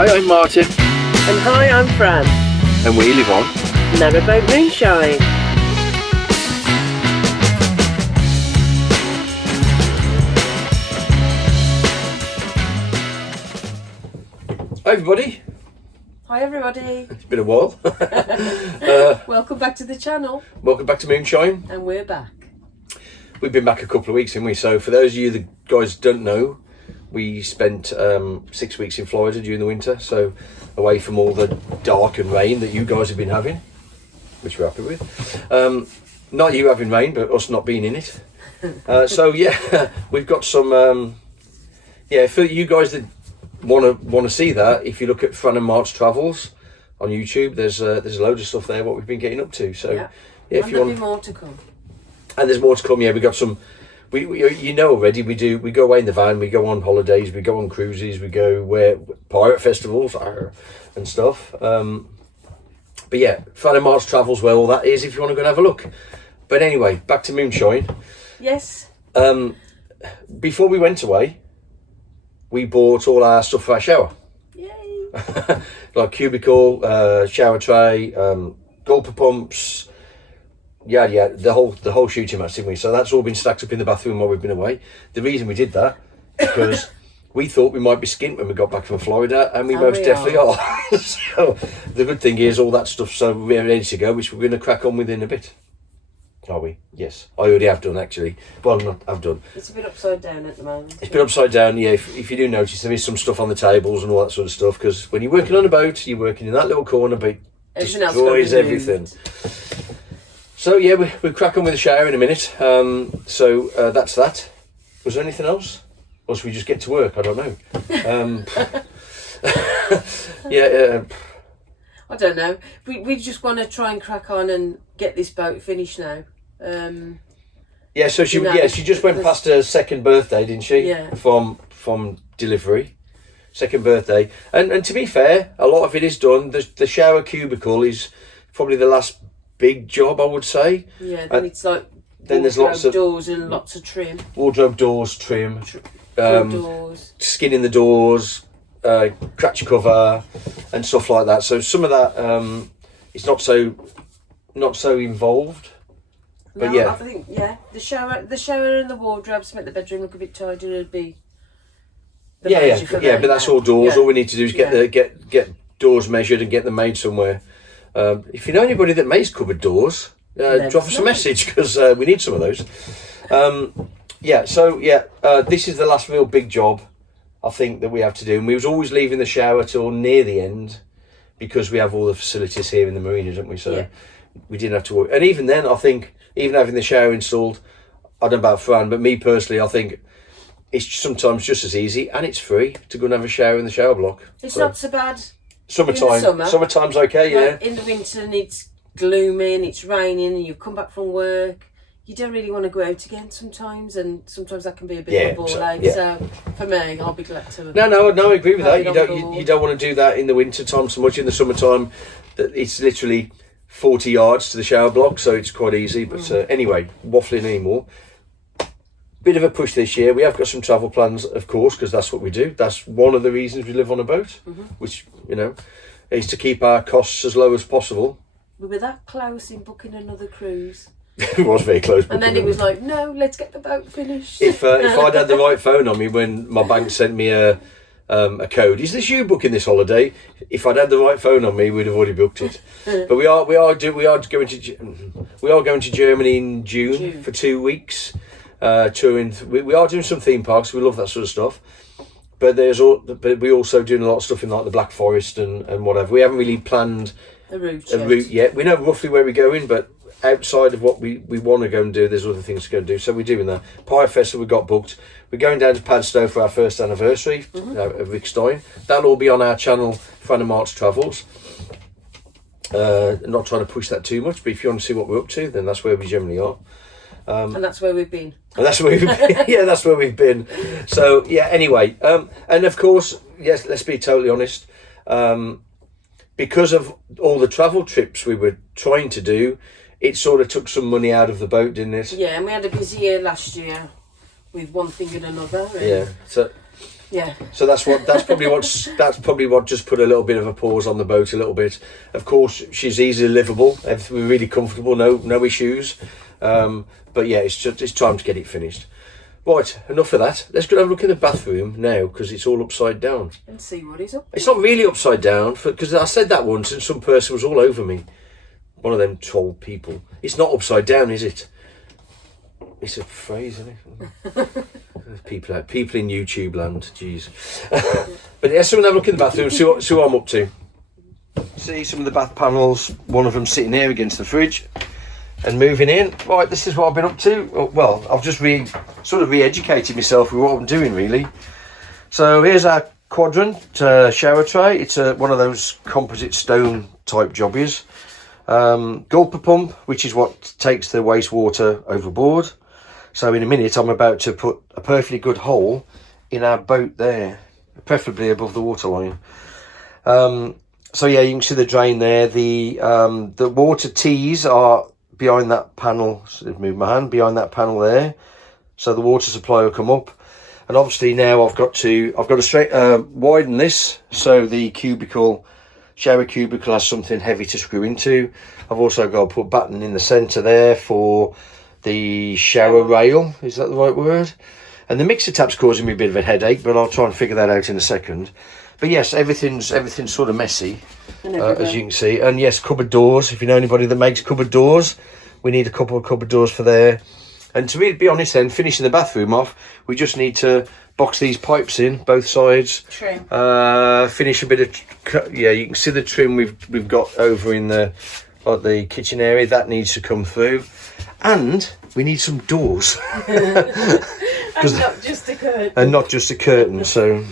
Hi, I'm Martin. And hi, I'm Fran. And we live on Narrowboat Moonshine. Hi everybody. Hi everybody. It's been a while. Welcome back to the channel. Welcome back to Moonshine. And we're back. We've been back a couple of weeks, haven't we? So for those of you that guys don't know, we spent 6 weeks in Florida during the winter, so away from all the dark and rain that you guys have been having, which we're happy with. Not you having rain, but us not being in it. So yeah, we've got some. For you guys that want to see that, if you look at Fran and Mark's travels on YouTube, there's a load of stuff there what we've been getting up to. So yeah, if you want, there'll be more to come. And there's more to come. Yeah, we got some. We you know already. We go away in the van. We go on holidays. We go on cruises. We go where pirate festivals and stuff. But yeah, Fran and Mark's travels where all that is. If you want to go and have a look. But anyway, back to Moonshine. Yes. Before we went away, we bought all our stuff for our shower. Yay! Like cubicle, shower tray, gulper pumps. Yeah, the whole shooting match, didn't we? So that's all been stacked up in the bathroom while we've been away. The reason we did that because we thought we might be skint when we got back from Florida, and we most definitely are. So the good thing is all that stuff's so ready to go, which we're going to crack on with in a bit. Are we? Yes, I already have done actually. Well, not I've done. It's a bit upside down at the moment. It's been upside down. Yeah, if you do notice, there is some stuff on the tables and all that sort of stuff. Because when you're working on a boat, you're working in that little corner, but it destroys everything. So yeah, we'll crack on with the shower in a minute. So that's that. Was there anything else? Or should we just get to work? I don't know. I don't know. We just want to try and crack on and get this boat finished now. So she just went past her second birthday, didn't she? Yeah. From delivery, second birthday, and to be fair, a lot of it is done. The shower cubicle is probably the last big job, I would say. Yeah. Then it's like there's lots of doors and lots of trim. Wardrobe doors, trim, doors, skinning the doors, cratch cover, and stuff like that. So some of that it's not so involved. But no, I think the shower and the wardrobes make the bedroom look a bit tidier. It'd be but that's all doors. All we need to do is get doors measured and get them made somewhere. If you know anybody that makes cupboard doors, drop us a message because we need some of those. This is the last real big job I think that we have to do, and we was always leaving the shower till near the end because we have all the facilities here in the marina, don't we? So we didn't have to worry. And even then, I think, even having the shower installed, I don't know about Fran, but me personally, I think it's sometimes just as easy, and it's free to go and have a shower in the shower block. It's not so bad. Summertime's okay, yeah. Like in the winter, and it's gloomy and it's raining, and you've come back from work. You don't really want to go out again sometimes, and sometimes that can be a bit of a ball out. So for me, I'll be glad to. No, I agree with that. You don't want to do that in the winter time so much. In the summertime, that it's literally 40 yards to the shower block, so it's quite easy. But anyway, waffling anymore. Bit of a push this year. We have got some travel plans, of course, because that's what we do. That's one of the reasons we live on a boat, which is to keep our costs as low as possible. We were that close in booking another cruise. It was very close. And then it was like, no, let's get the boat finished. If I'd had the right phone on me when my bank sent me a code, is this you booking this holiday? If I'd had the right phone on me, we'd have already booked it. But we are going to Germany in June for 2 weeks, touring. We are doing some theme parks. We love that sort of stuff. But we're also doing a lot of stuff in like the Black Forest and whatever. We haven't really planned a route yet. We know roughly where we're going, but outside of what we want to go and do, there's other things to go and do. So we're doing that. Pirate Festival we got booked. We're going down to Padstow for our first anniversary of Rick Stein. That'll all be on our channel, Fran and Mark's Travels. Not trying to push that too much, but if you want to see what we're up to, then that's where we generally are. And that's where we've been. And that's where we've been. Yeah, that's where we've been. So yeah. Anyway, and of course, yes. Let's be totally honest. Because of all the travel trips we were trying to do, it sort of took some money out of the boat, didn't it? Yeah, and we had a busy year last year with one thing and another. And yeah. So Yeah. So that's probably what just put a little bit of a pause on the boat a little bit. Of course, she's easily livable. We're really comfortable. No issues. But yeah, it's time to get it finished. Right, enough of that. Let's go have a look in the bathroom now because it's all upside down. And see what is up. It's not really upside down because I said that once and some person was all over me. One of them troll people. It's not upside down, is it? It's a phrase, isn't it? people in YouTube land, jeez. But yeah, so we'll have a look in the bathroom, see what I'm up to. See some of the bath panels, one of them sitting here against the fridge and moving in. Right, this is what I've been up to. Well, I've just re-educated myself with what I'm doing, really. So here's our quadrant shower tray. It's one of those composite stone type jobbies. Gulper pump, which is what takes the wastewater overboard. So in a minute I'm about to put a perfectly good hole in our boat there, preferably above the waterline. So yeah, you can see the drain there. The water tees are behind that panel. So move my hand behind that panel there. So the water supply will come up. And obviously now I've got to widen this so the shower cubicle has something heavy to screw into. I've also got to put batten in the centre there for the shower rail. Is that the right word? And the mixer tap's causing me a bit of a headache, but I'll try and figure that out in a second. But yes, everything's sort of messy, as you can see. And yes, cupboard doors. If you know anybody that makes cupboard doors, we need a couple of cupboard doors for there. And to be honest then, finishing the bathroom off, we just need to box these pipes in, both sides. Trim. Finish a bit of, you can see the trim we've got over in the kitchen area. That needs to come through. And we need some doors. And not just a curtain. And not just a curtain, so...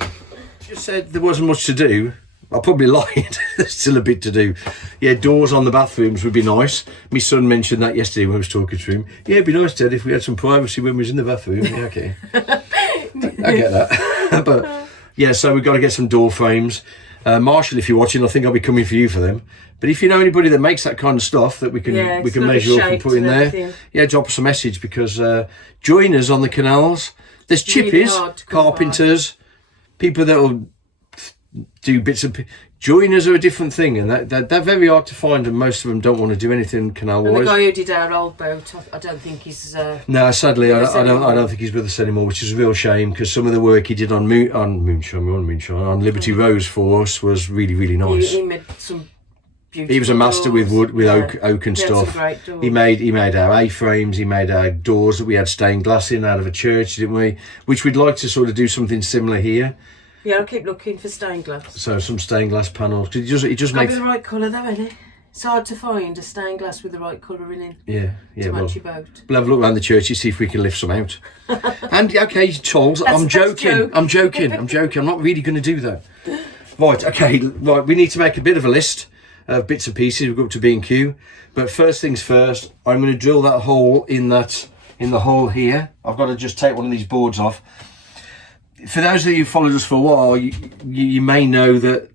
Just said there wasn't much to do. I probably lied. There's still a bit to do. Yeah, doors on the bathrooms would be nice. My son mentioned that yesterday when I was talking to him. Yeah, it'd be nice, Dad, if we had some privacy when we was in the bathroom. Yeah, okay. I get that. But yeah, so we've got to get some door frames. Marshall, if you're watching, I think I'll be coming for you for them. But if you know anybody that makes that kind of stuff that we can measure up and put in there, yeah, drop us a message because joiners on the canals, there's chippies, really carpenters, people that will do bits of... Joiners are a different thing, and they're very hard to find, and most of them don't want to do anything canal-wise. And the guy who did our old boat, I don't think he's... No, sadly, I don't think he's with us anymore, which is a real shame, because some of the work he did on Liberty Rose for us was really, really nice. He made some beautiful He was a master doors. With wood, with oak and stuff. Great doors. He made our A-frames, he made our doors that we had stained glass in out of a church, didn't we? Which we'd like to sort of do something similar here. Yeah, I'll keep looking for stained glass. So some stained glass panels. It just makes... Got to be the right colour though, isn't it? It's hard to find a stained glass with the right colouring in. Yeah. To match your boat. We'll have a look around the church and see if we can lift some out. And okay, Charles, I'm joking. I'm joking. I'm not really going to do that. Right, okay. Right, we need to make a bit of a list of bits and pieces. We'll go up to B&Q. But first things first, I'm going to drill that hole in the hole here. I've got to just take one of these boards off. For those of you who followed us for a while, you may know that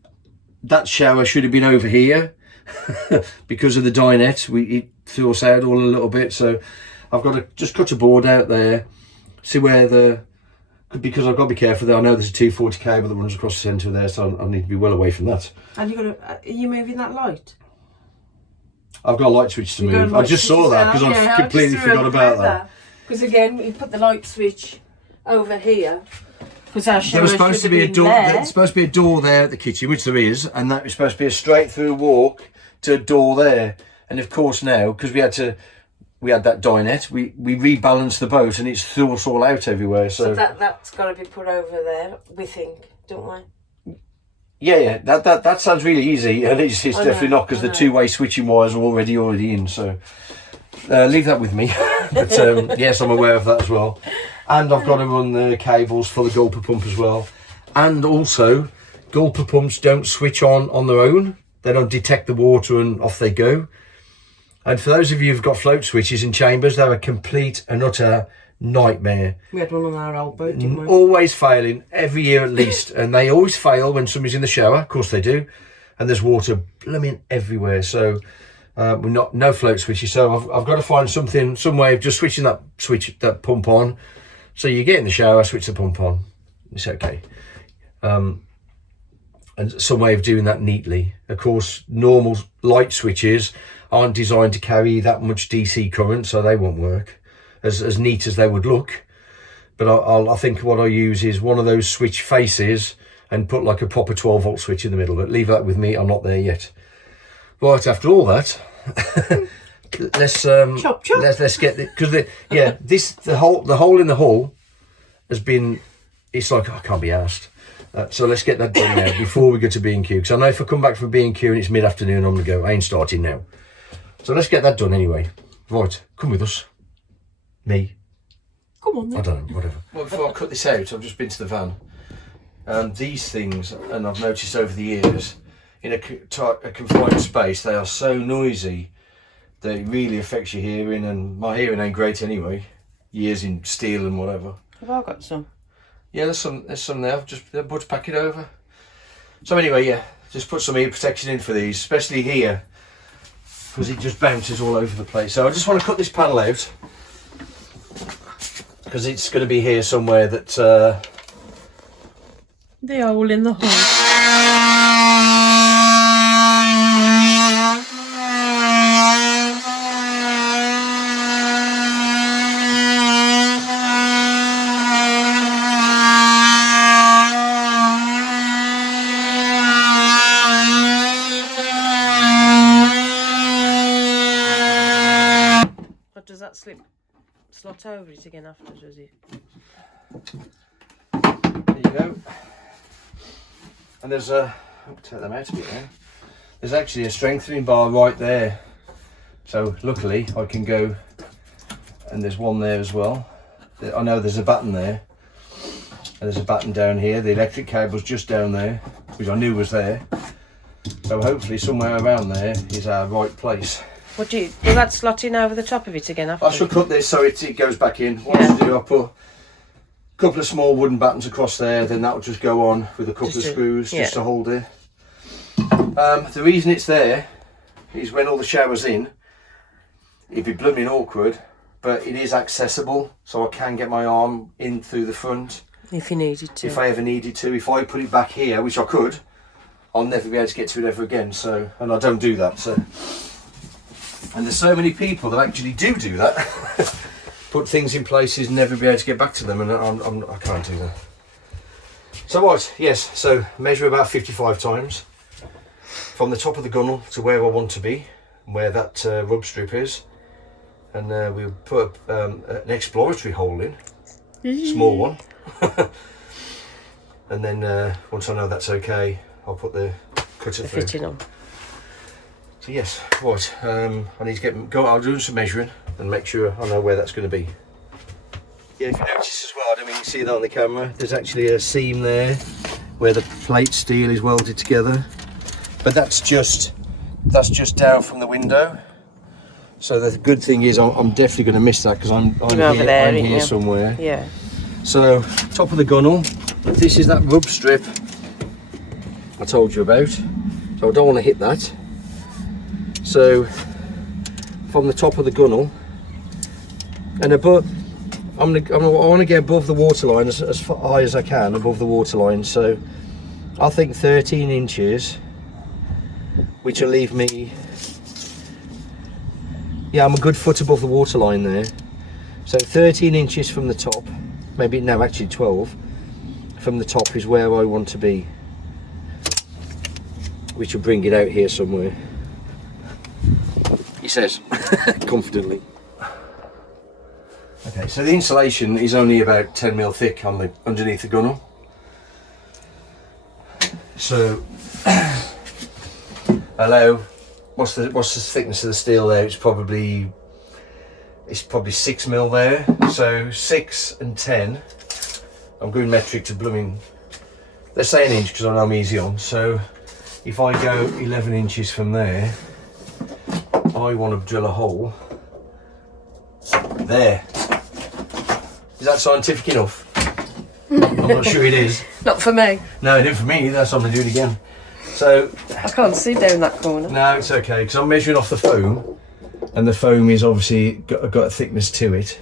shower should have been over here because of the dinette. It threw us out all a little bit, so I've got to just cut a board out there, see where because I've got to be careful there. I know there's a 240 cable that runs across the centre there, so I need to be well away from that. And are you moving that light? I've got a light switch to move. I just saw that because I completely forgot about that. Because again, we put the light switch over here. There was supposed to be a door. There's supposed to be a door there at the kitchen, which there is, and that was supposed to be a straight through walk to a door there. And of course now, because we had that dinette, we rebalanced the boat, and it's threw us all out everywhere. So that's got to be put over there. We think, don't we? Yeah. That sounds really easy, and it's definitely not because the two-way switching wires are already in. So leave that with me. But yes, I'm aware of that as well. And I've got to run the cables for the gulper pump as well. And also, gulper pumps don't switch on their own. They don't detect the water and off they go. And for those of you who've got float switches in chambers, they're a complete and utter nightmare. We had one on our old boat, didn't we? Always failing, every year at least. And they always fail when somebody's in the shower. Of course they do. And there's water blooming everywhere. So no float switches. So I've got to find some way of just switching that pump on. So you get in the shower, switch the pump on. It's okay. and some way of doing that neatly. Of course, normal light switches aren't designed to carry that much DC current, so they won't work as neat as they would look. But I think what I use is one of those switch faces and put like a proper 12 volt switch in the middle. But leave that with me, I'm not there yet. Right, after all that, let's chop. Let's get it, because the hole in the hull has been, it's like I can't be asked. So let's get that done now before we go to B&Q, because I know if I come back from B&Q and it's mid-afternoon, I'm gonna go, I ain't starting now. So let's get that done anyway. Right, come with us. Me. Come on then. I don't know, whatever. Well, before I cut this out, I've just been to the van. These things, and I've noticed over the years, in a confined space, they are so noisy that it really affects your hearing, and my hearing ain't great anyway. Years in steel and whatever. Have I got some? Yeah, there's some there. Just Bud's pack it over. So anyway, yeah, just put some ear protection in for these, especially here, because it just bounces all over the place. So I just want to cut this panel out, because it's going to be here somewhere that the hole in the hole. Does that slot over it again after, does it? There you go. And there's a, I'll take them out a bit now. There's actually a strengthening bar right there. So luckily I can go, and there's one there as well. I know there's a batten there. And there's a batten down here. The electric cable's just down there, which I knew was there. So hopefully somewhere around there is our right place. Will that slot in over the top of it again after? I shall cut this so it goes back in. What I do, I put a couple of small wooden battens across there, then that'll just go on with a couple of screws just to hold it. The reason it's there is when all the shower's in, it'd be blooming awkward, but it is accessible, so I can get my arm in through the front. If you needed to. If I ever needed to. If I put it back here, which I could, I'll never be able to get to it ever again. So, and I don't do that. So, and there's so many people that actually do that. Put things in places, never be able to get back to them, and I can't do that. So what? Yes. So measure about 55 times from the top of the gunnel to where I want to be, where that rub strip is, and we'll put an exploratory hole in, small one. And then once I know that's okay, I'll put the cutter through. Fitting on. So yes, right. I need to I'll do some measuring and make sure I know where that's going to be. Yeah, if you notice as well, I don't mean you see that on the camera. There's actually a seam there where the plate steel is welded together, but that's just down from the window. So the good thing is I'm definitely going to miss that because I'm here somewhere. Yeah. So top of the gunnel, this is that rub strip I told you about. So I don't want to hit that. So from the top of the gunnel and above, I want to get above the waterline as high as I can above the waterline. So I think 13 inches, which will leave me, yeah, I'm a good foot above the waterline there. So 13 inches from the top, maybe no, actually 12 from the top is where I want to be, which will bring it out here somewhere, he says confidently. Okay, so the insulation is only about 10mm thick on the underneath the gunnel. So hello, what's the thickness of the steel there? It's probably 6mm there. So 6 and 10. I'm going metric to blooming, let's say an inch because I know I'm easy on. So if I go 11 inches from there, I want to drill a hole there. Is that scientific enough? I'm not sure it is. Not for me. No, it isn't for me either, so I'm going to do it again. So I can't see down that corner. No, it's okay, because I'm measuring off the foam, and the foam is obviously got a thickness to it.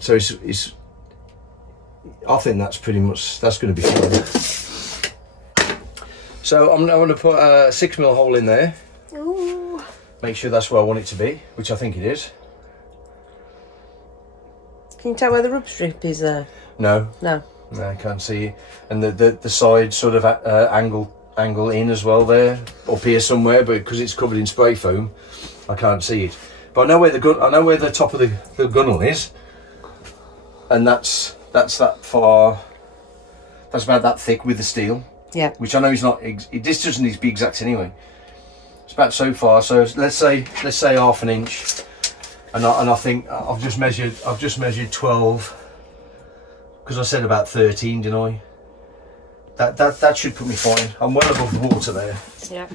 So it's I think that's pretty much, that's going to be fine. So I'm going to put a 6mm hole in there. Ooh. Make sure that's where I want it to be, which I think it is. Can you tell where the rub strip is there? No. No. No, I can't see it. And the side sort of angle in as well there, up here somewhere, but because it's covered in spray foam, I can't see it. But I know where the top of the gunnel is, and that's that far. That's about that thick with the steel. Yeah. Which I know is not. This doesn't need to be exact anyway. It's about so far. So let's say half an inch, and I think I've just measured 12. Because I said about 13, didn't I? That should put me fine. I'm well above the water there. Yeah.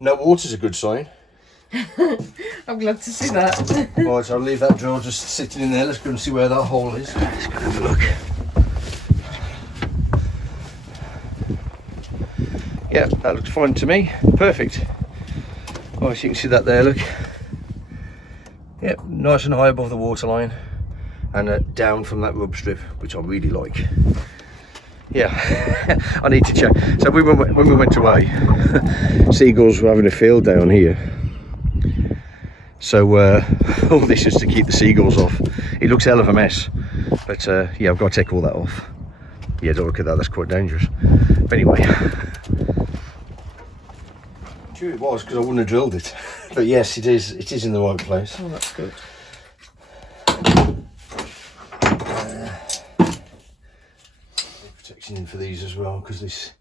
No water's a good sign. I'm glad to see that. Right, I'll leave that drill just sitting in there. Let's go and see where that hole is. Let's go and have a look. Yeah, that looks fine to me. Perfect. Oh, so you can see that there, look. Yep, nice and high above the waterline, and down from that rub strip, which I really like. Yeah, I need to check. So when we went away, seagulls were having a field day on here. So all this is to keep the seagulls off. It looks a hell of a mess, but yeah, I've got to take all that off. Yeah, don't look at that, that's quite dangerous. But anyway, I'm sure it was, because I wouldn't have drilled it. But yes, it is in the right place. Oh, that's good. Protection in for these as well, because this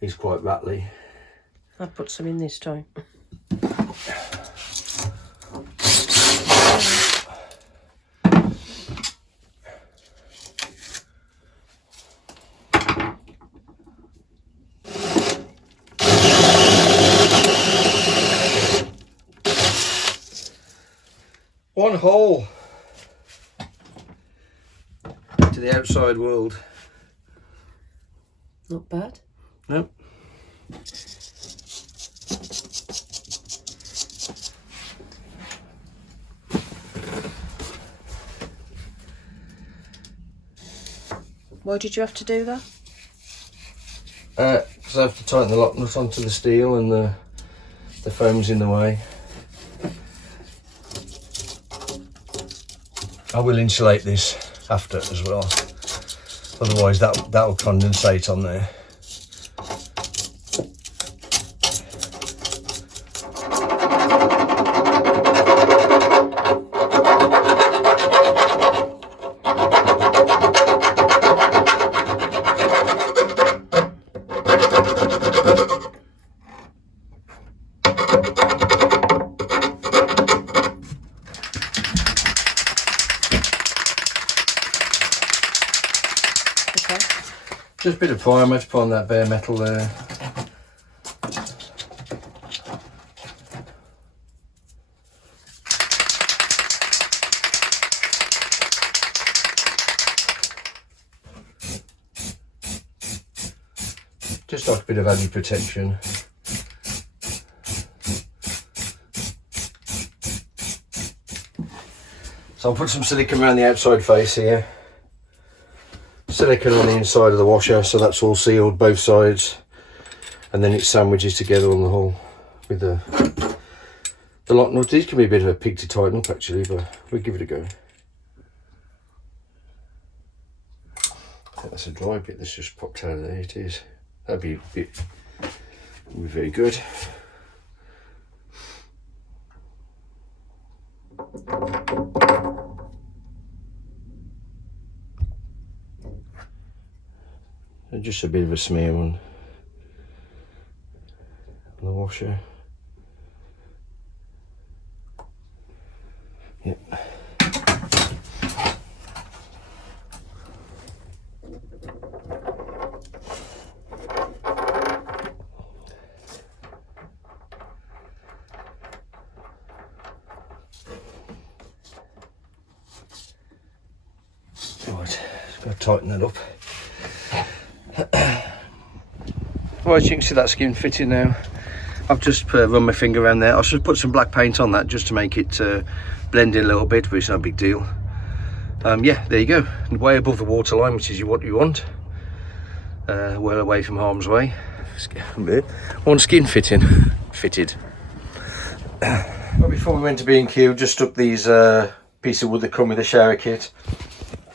is quite rattly. I'll put some in this time. One hole to the outside world. Not bad. Nope. Why did you have to do that? Because I have to tighten the lock nut onto the steel, and the foam's in the way. I will insulate this after as well, otherwise that will condensate on there. Just a bit of primer to put on that bare metal there. Just like a bit of added protection. So I'll put some silicone around the outside face here. Silicone on the inside of the washer, so that's all sealed both sides, and then it sandwiches together on the hole with the lock nut. These can be a bit of a pig to tighten up actually, but we'll give it a go. I think that's a dry bit that's just popped out of there. It is. That'd be very good. Just a bit of a smear on the washer. Yep. Right, just gotta tighten that up. Right, you can see that skin fitting now. I've just run my finger around there. I should put some black paint on that just to make it blend in a little bit, but it's no big deal. Yeah, there you go. Way above the waterline, which is what you want. Well away from harm's way. One skin fitted. But before we went to B&Q, just stuck these pieces of wood that come with the shower kit,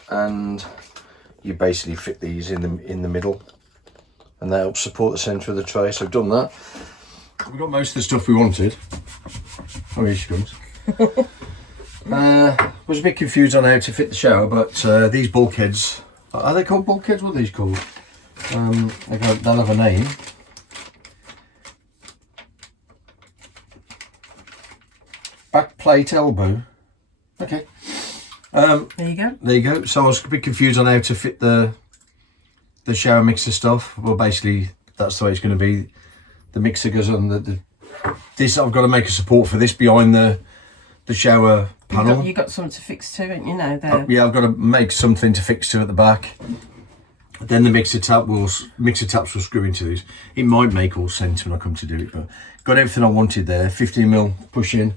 and you basically fit these in the middle, and that helps support the centre of the tray. So I've done that. We got most of the stuff we wanted. Oh, here she comes. Was a bit confused on how to fit the shower, but these bulkheads, are they called bulkheads? What are these called? They'll have a name. Back plate elbow. Okay. There you go. There you go. So I was a bit confused on how to fit the shower mixer stuff. Well, basically that's the way it's going to be. The mixer goes on this. I've got to make a support for this behind the shower panel. You got something to fix to, haven't you? Now there. Yeah, I've got to make something to fix to at the back. Then the mixer taps will screw into these. It might make all sense when I come to do it, but got everything I wanted there. 15mm push in.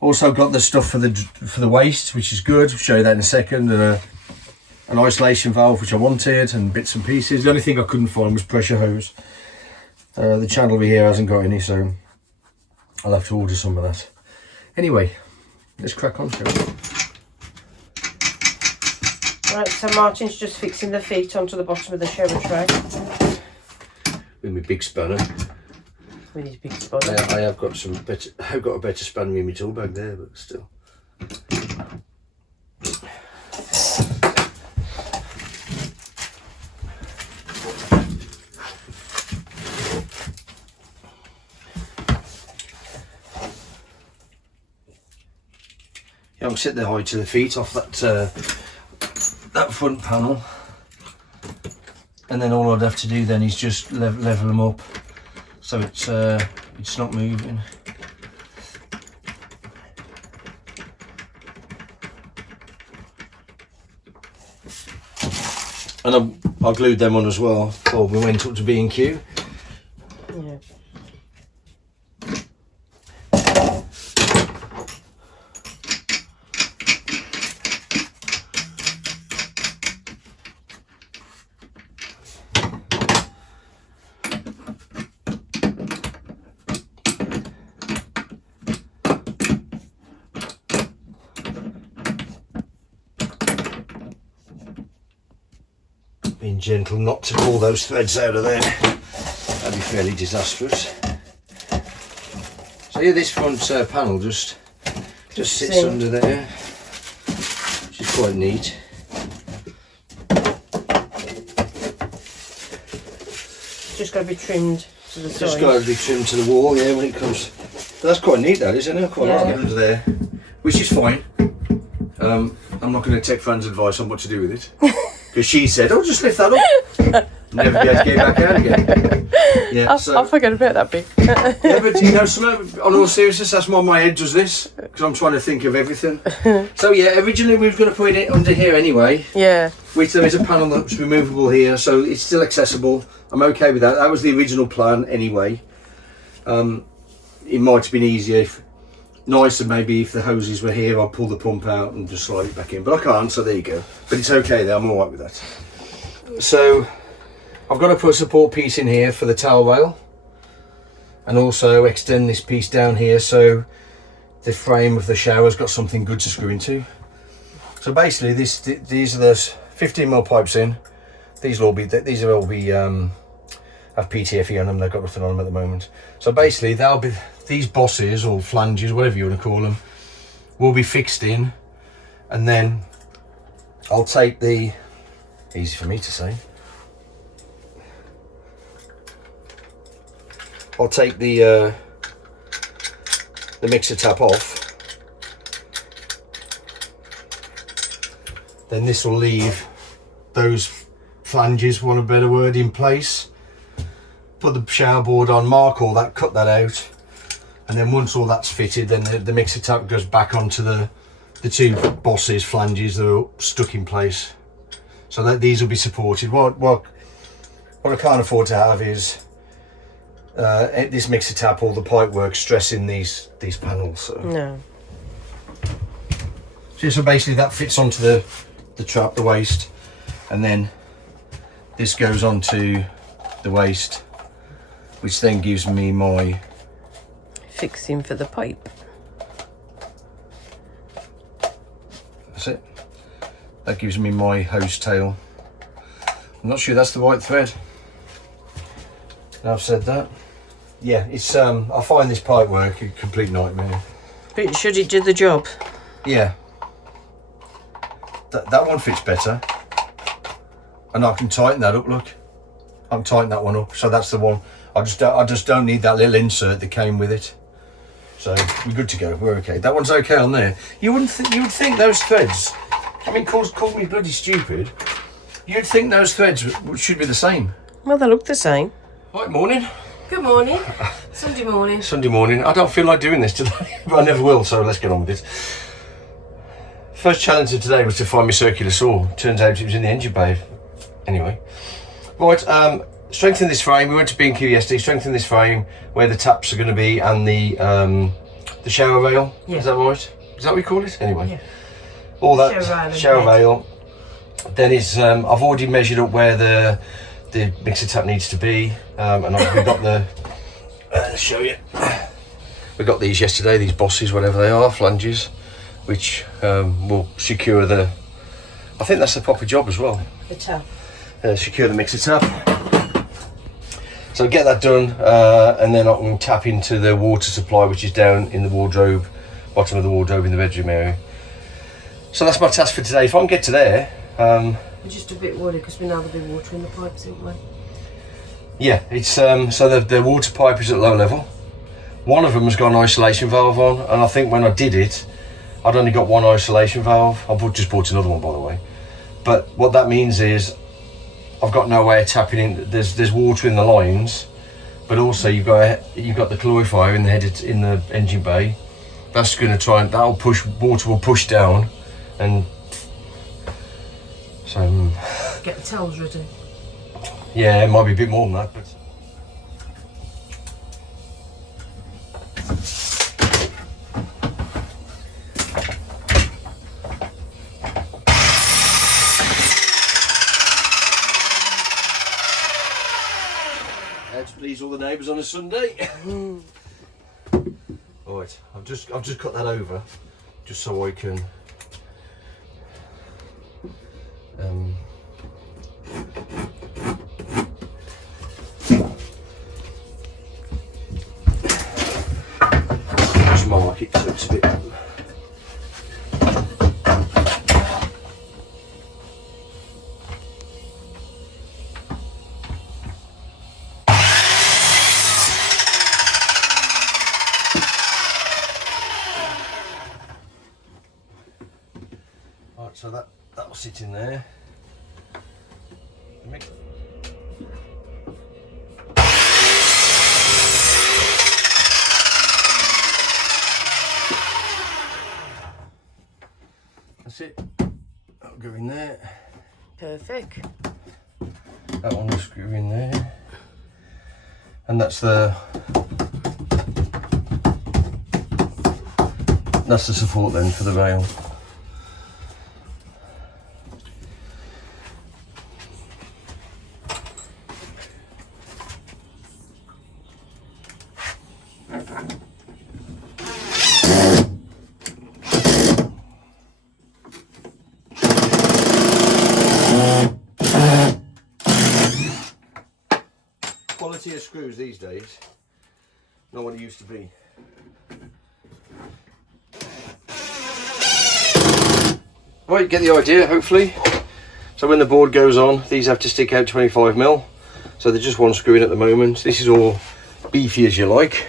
Also got the stuff for the waste, which is good. I'll show you that in a second. An isolation valve, which I wanted, and bits and pieces. The only thing I couldn't find was pressure hose. The channel over here hasn't got any, so I'll have to order some of that. Anyway, let's crack on, shall we? Right, so Martin's just fixing the feet onto the bottom of the shower tray. With my big spanner. With his big spanner. I have got I've got a better spanner in my tool bag there, but still. Yeah, I'll set the height of the feet off that front panel, and then all I'd have to do then is just level them up so it's not moving. And I glued them on as well before we went up to B&Q. Yeah. Being gentle not to pull those threads out of there. That'd be fairly disastrous. So yeah, this front panel just sits under there, which is quite neat. Just got to be trimmed to the side. Just got to be trimmed to the wall, yeah, when it comes. But that's quite neat, that, isn't it? I quite like it under there, which is fine. I'm not going to take Fran's advice on what to do with it. Because she said, "Oh, just lift that up." Never be able to get back out again. Yeah, I'll forget about that bit. Yeah, but you know, on all seriousness, that's why my head does this, because I'm trying to think of everything. So yeah, originally we were going to put it under here anyway. Yeah. Which there is a panel that's removable here, so it's still accessible. I'm okay with that. That was the original plan anyway. It might have been easier, nicer maybe if the hoses were here. I'll pull the pump out and just slide it back in, but I can't, so there you go. But it's okay there, I'm alright with that. So I've got to put a support piece in here for the towel rail, and also extend this piece down here so the frame of the shower's got something good to screw into. So basically these are the 15mm pipes in. These will all be have PTFE on them. They've got nothing on them at the moment. So basically they'll be, these bosses or flanges, whatever you want to call them, will be fixed in, and then I'll take the, easy for me to say, I'll take the mixer tap off. Then this will leave those flanges, for want of a better word, in place. Put the shower board on, mark all that, cut that out, and then once all that's fitted, then the mixer tap goes back onto the two bosses, flanges that are stuck in place. So that these will be supported. What what I can't afford to have is this mixer tap or the pipe work stressing these panels. So. No. So basically that fits onto the trap, the waste, and then this goes onto the waste, which then gives me my fixing for the pipe. That's it. That gives me my hose tail. I'm not sure that's the right thread. Now I've said that. Yeah, it's I find this pipe work a complete nightmare. But should it do the job? Yeah. That one fits better. And I can tighten that up, look. I can tighten that one up. So that's the one. I just don't need that little insert that came with it. So we're good to go. We're okay. That one's okay on there. You would think those threads, I mean, call me bloody stupid. You'd think those threads should be the same. Well, they look the same. Right, morning. Good morning. Sunday morning. Sunday morning. I don't feel like doing this today, but I never will, so let's get on with it. First challenge of today was to find my circular saw. Turns out it was in the engine bay. Anyway. Right, strengthen this frame. We went to B&Q yesterday. Strengthen this frame where the taps are going to be and the shower rail. Yeah. Is that right? Is that what we call it? Anyway. Yeah. All that shower rail. Then is I've already measured up where the mixer tap needs to be, and we've got the. I'll show you. We got these yesterday. These bosses, whatever they are, flanges, which will secure the. I think that's the proper job as well. The tap. Secure the mixer tap. So get that done, and then I can tap into the water supply, which is down in the wardrobe, bottom of the wardrobe in the bedroom area. So that's my task for today. If I can get to there. We're just a bit worried because we know there'll be water in the pipes, aren't we? Yeah, it's so the water pipe is at low level. One of them has got an isolation valve on, and I think when I did it, I'd only got one isolation valve. I just bought another one, by the way. But what that means is I've got no way of tapping in. There's water in the lines, but also you've got the clarifier in the head in the engine bay. That's going to try and water will push down, and so. Get the towels ready. Yeah, it might be a bit more than that, but. To please all the neighbours on a Sunday. Alright, I've just cut that over just so I can just mark it so it's a bit. So that will sit in there. That's it. That'll go in there. Perfect. That one will screw in there. And that's the support then for the rail. Quality of screws these days, not what it used to be. Right, get the idea hopefully. So when the board goes on, these have to stick out 25mm. So they're just one screw in at the moment. This is all beefy as you like.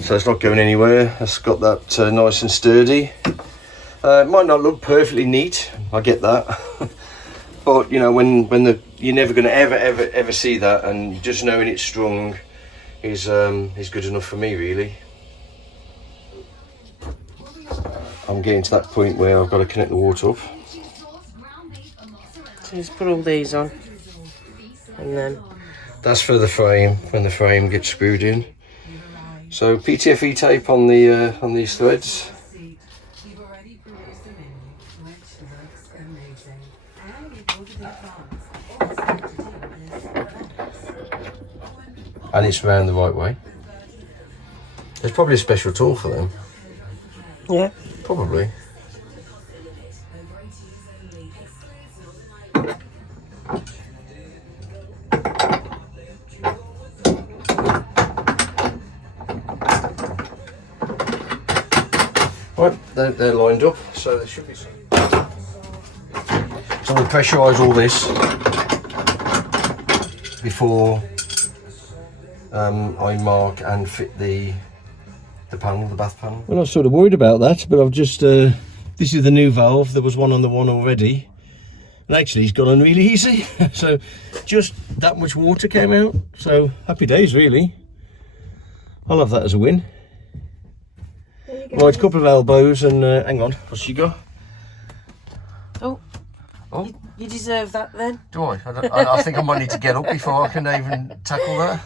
So it's not going anywhere. It's got that nice and sturdy. It might not look perfectly neat, I get that. But you know, when you're never going to ever see that, and just knowing it's strong is good enough for me, really. I'm getting to that point where I've got to connect the water up. So just put all these on, And then that's for the frame, when the frame gets screwed in. So PTFE tape on the on these threads. And it's round the right way. There's probably a special tool for them. yeah. Probably. Right, they're lined up, so there should be some. So we'll pressurise all this before I mark and fit the panel, the bath panel. Well, I was sort of worried about that, but I've just this is the new valve. There was one on the one already, and actually it's gone on really easy. So just that much water came out, so happy days really. I'll have that as a win. Right, a couple of elbows and hang on, what's she got? Oh, you deserve that then. Do I? I think I might need to get up before I can even tackle that.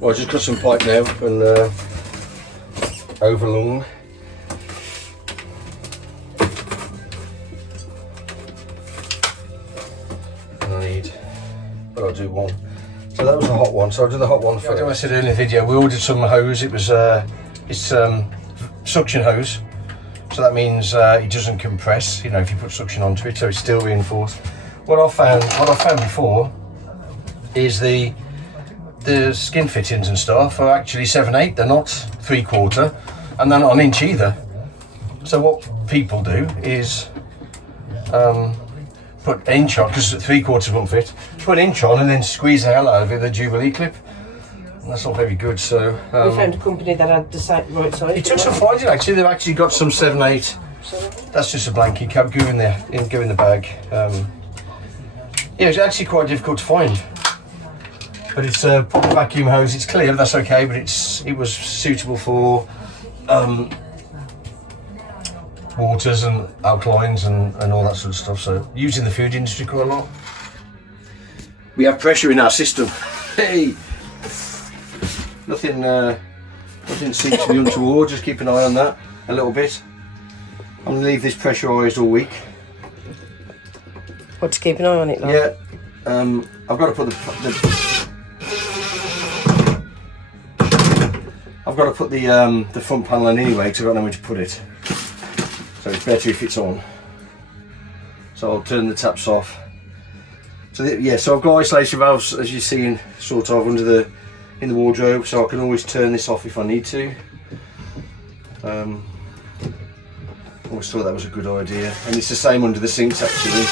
Well, I just cut some pipe now and overlung. But I'll do one. So that was a hot one, so I'll do the hot one first. I said earlier in the video, we ordered some hose. It was it's suction hose, so that means it doesn't compress, you know, if you put suction onto it, so it's still reinforced. What I found before is the skin fittings and stuff are actually 7/8, they're not 3/4, and they're not an inch either. So what people do is put an inch on, because 3/4 won't fit, put an inch on and then squeeze the hell out of it with a Jubilee clip. And that's not very good, so... we found a company that had the right size. It took some finding actually, they've actually got some 7/8. That's just a blanket cap, go in the bag. Yeah, it's actually quite difficult to find. But it's a proper vacuum hose, it's clear, but that's okay, but it was suitable for waters and alkalines and all that sort of stuff, so used in the food industry quite a lot. We have pressure in our system. Hey! Nothing seems to be untoward, just keep an eye on that a little bit. I'm going to leave this pressurised all week. What, to keep an eye on it, like? Yeah, I've got to put the front panel in anyway, because I don't know where to put it. So it's better if it's on. So I'll turn the taps off. So so I've got isolation valves, as you're seeing, sort of in the wardrobe, so I can always turn this off if I need to. Always thought that was a good idea, and it's the same under the sinks actually.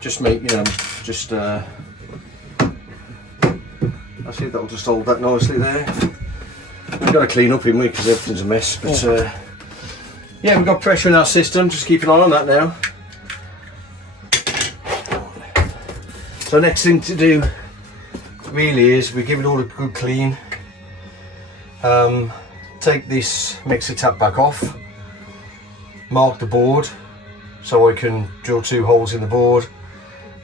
Just make, you know, just I see that'll just hold that nicely there. We've got to clean up in because everything's a mess, but yeah, we've got pressure in our system, just keep an eye on that now. So next thing to do really is we give it all a good clean. Take this mixer tap back off, mark the board so I can drill 2 holes in the board,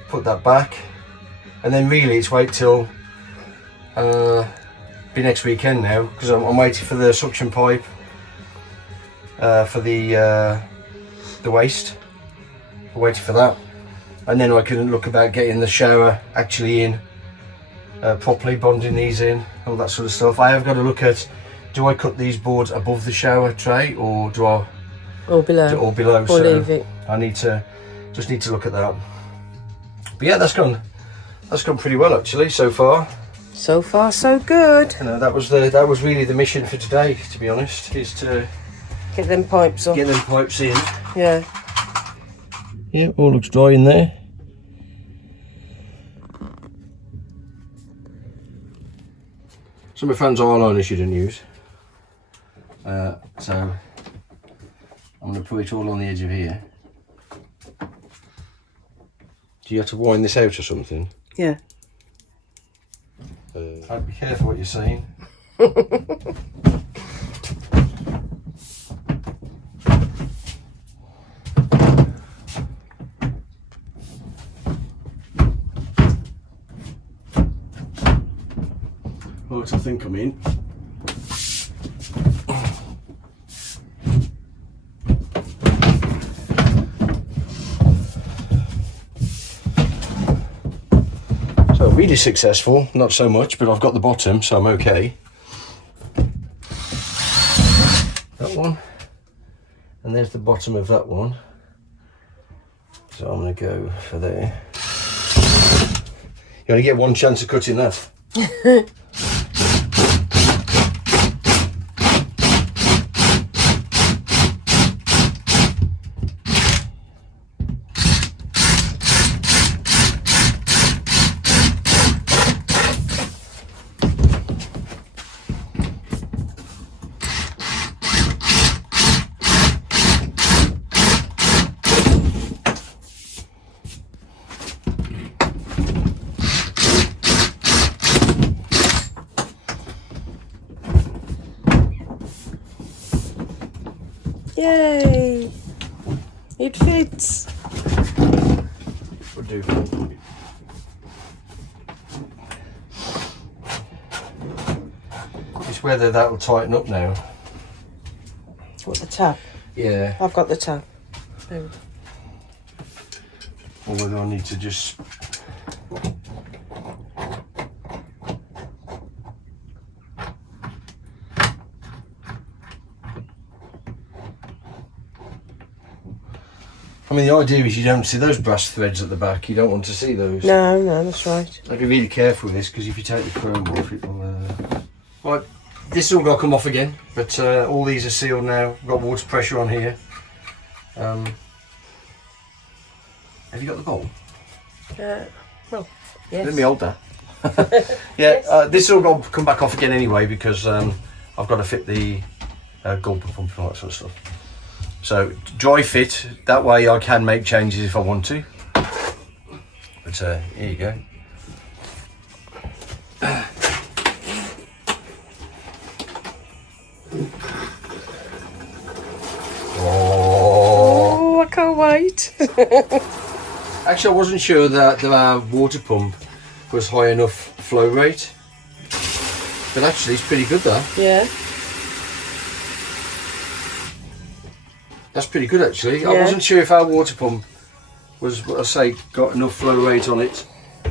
put that back, and then really it's wait till be next weekend now, because I'm waiting for the suction pipe for the waste. I'm waiting for that, and then I can look about getting the shower actually in properly, bonding these in, all that sort of stuff. I have got to look at, do I cut these boards above the shower tray or do I or below? Or below, or so leave it. I need to look at that. But yeah, that's gone pretty well actually so far. So far, so good. You know, that was really the mission for today, to be honest, is to get them pipes on. Get them pipes in. Yeah. Yeah, all looks dry in there. Some of my fans are eyeliners you didn't use. So I'm going to put it all on the edge of here. Do you have to wind this out or something? Yeah. Be careful what you're saying. Right, I think I'm in. So really successful, not so much, but I've got the bottom, so I'm okay. That one. And there's the bottom of that one. So I'm going to go for there. You only get one chance of cutting that. Yay! It fits. Would do. It's whether that will tighten up now. What, the tab? Yeah. I've got the tab. There we go. Or whether I need to just... I mean, the idea is you don't see those brass threads at the back. You don't want to see those. No, that's right. I'd be really careful with this, because if you take the chrome off, it will... Right, this has all got to come off again, but all these are sealed now. We've got water pressure on here. Have you got the bowl? Well, yes. Let me hold that. Yeah, Yes. this has all got to come back off again anyway, because I've got to fit the gulper pump and all that sort of stuff. So dry fit, that way I can make changes if I want to. But here you go. Oh, I can't wait. Actually, I wasn't sure that the water pump was high enough flow rate, but actually it's pretty good though. Yeah. That's pretty good actually. I Yeah. wasn't sure if our water pump was, what I say, got enough flow rate on it,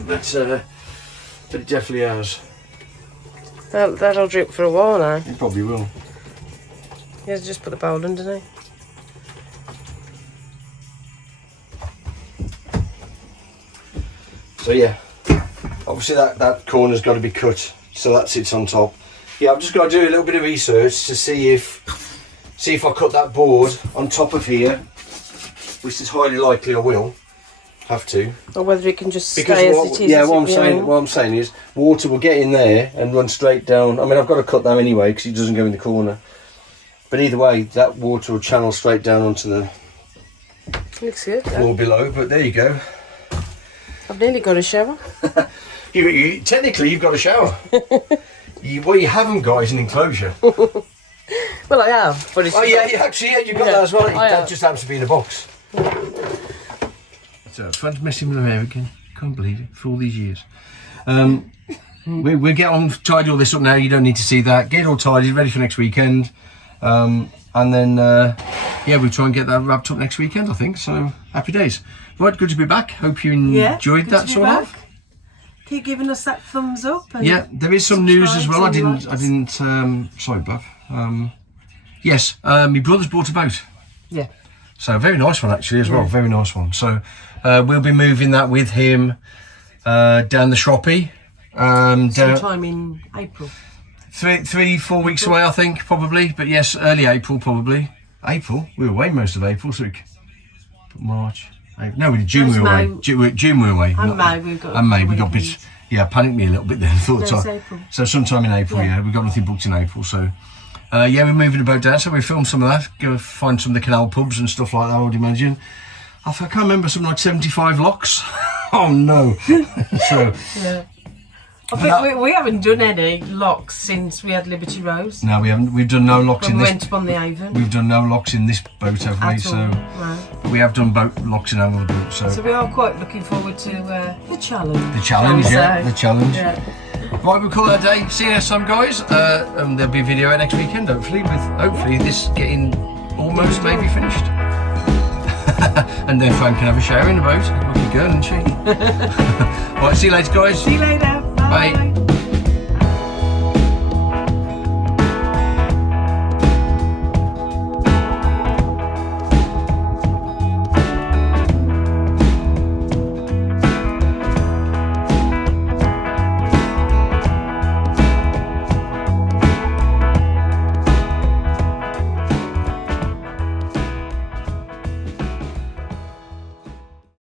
but it definitely has. That'll drip for a while now. It probably will. You have to just put the bowl underneath. So yeah, obviously that corner's got to be cut, so that sits on top. Yeah, I've just got to do a little bit of research to see if I cut that board on top of here, which is highly likely I will have to. Or whether it can just Because stay as it is. yeah, as what it I'm saying is water will get in there and run straight down. I mean, I've got to cut that anyway because it doesn't go in the corner. But either way, that water will channel straight down onto the Looks good. floor below. But there you go. I've nearly got a shower. Technically, you've got a shower. What you haven't got is an enclosure. Well, I have, but it's... Oh yeah, actually, you've got that as well. I That have. just happens to be in a box. So it's fun to mess with my hair again. Can't believe it. For all these years. We'll get on, tidy all this up now. You don't need to see that. Get it all tidy, ready for next weekend. And then, yeah, we'll try and get that wrapped up next weekend, I think. So, happy days. Right, good to be back. Hope you enjoyed that sort of. Keep giving us that thumbs up. And Yeah, there is some news as well. I subscribe didn't, sorry, Bluff. Yes, my brother's bought a boat. Yeah. So very nice one actually as well, very nice one. So we'll be moving that with him down the Shroppie. Sometime in April. 3-4 weeks away, I think, probably. But yes, early April probably. April? We were away most of April, so March. April. No, June we were away. June we were away. And May we've got. And May we got bits. Yeah, panicked me a little bit then. Thought No, it's April. So sometime in April, yeah. We've got nothing booked in April, so. Yeah, we're moving the boat down, so we filmed some of that. Go find some of the canal pubs and stuff like that, I would imagine. I can't remember, something like 75 locks. Oh no. So. Yeah. I think we haven't done any locks since we had Liberty Rose. No, we haven't. We've done no locks When in we this. went up on the Avon. We've done no locks in this boat, have we? At So all. Right. we have done boat locks in our other boat. So we are quite looking forward to the challenge. The challenge, shall we yeah. say. The challenge. Yeah. Right, we'll call it a day. See you next time, guys. There'll be a video next weekend, hopefully, with this getting almost maybe finished. And then Fran can have a shower in the boat. Lucky girl, isn't she? Right, see you later, guys. See you later. Bye. Bye.